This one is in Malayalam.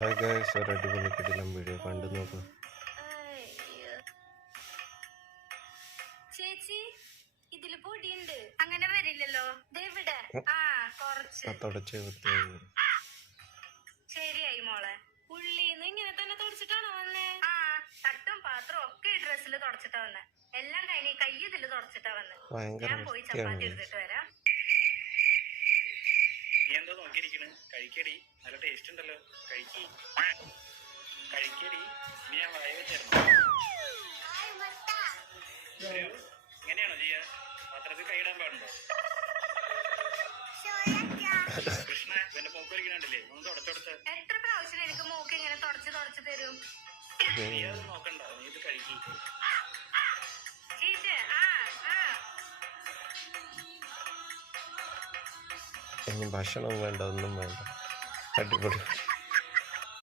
ഹായ് ഗൈസ്, ഒരു അടിപൊളി കിടിലം വീഡിയോ കണ്ടു നോക്കൂ. ചേച്ചി ഇതില് പൊടിയുണ്ട്. അങ്ങനെ വരില്ലല്ലോ. ഇവിടെ തുടച്ച് വൃത്തിയായി. ശരിയായി മോളെ. ഉള്ളീന്ന് ഇങ്ങനെ തന്നെ തുടച്ചിട്ടാണോ വന്നേ? ആ, തട്ടും പാത്രം ഒക്കെ ഈ ഡ്രസ്സിൽ തുടച്ചിട്ടാ വന്നെ. എല്ലാം കഴിഞ്ഞ് കൈ ഇതില് തുടച്ചിട്ടാ വന്നെ. ഞാൻ പോയി ചപ്പാത്തി എടുത്തിട്ട് വരാം. നീ എന്തോ നോക്കിയിരിക്കണ്? കഴിക്കടി, നല്ല ടേസ്റ്റ് ഉണ്ടല്ലോ. കഴിക്കടി. നീ ഞാൻ വായ വെച്ചായിരുന്നു. ഇങ്ങനെയാണോ ചെയ്യാ? പാത്രത്തിൽ കൈയിടാൻ പാടുണ്ടോ? കൃഷ്ണ എന്റെ മൂക്കൊരിക്കണുണ്ടല്ലേ, ഒന്ന് തുടച്ചെടുത്ത്. എത്ര പ്രാവശ്യം എനിക്ക് മൂക്ക് ഇങ്ങനെ തുടച്ച് തരും? നീ അത് നോക്കണ്ട, നീ ഇത് കഴിക്കി. ഇനി ഭക്ഷണം വേണ്ട, ഒന്നും വേണ്ട. അടിപൊളി.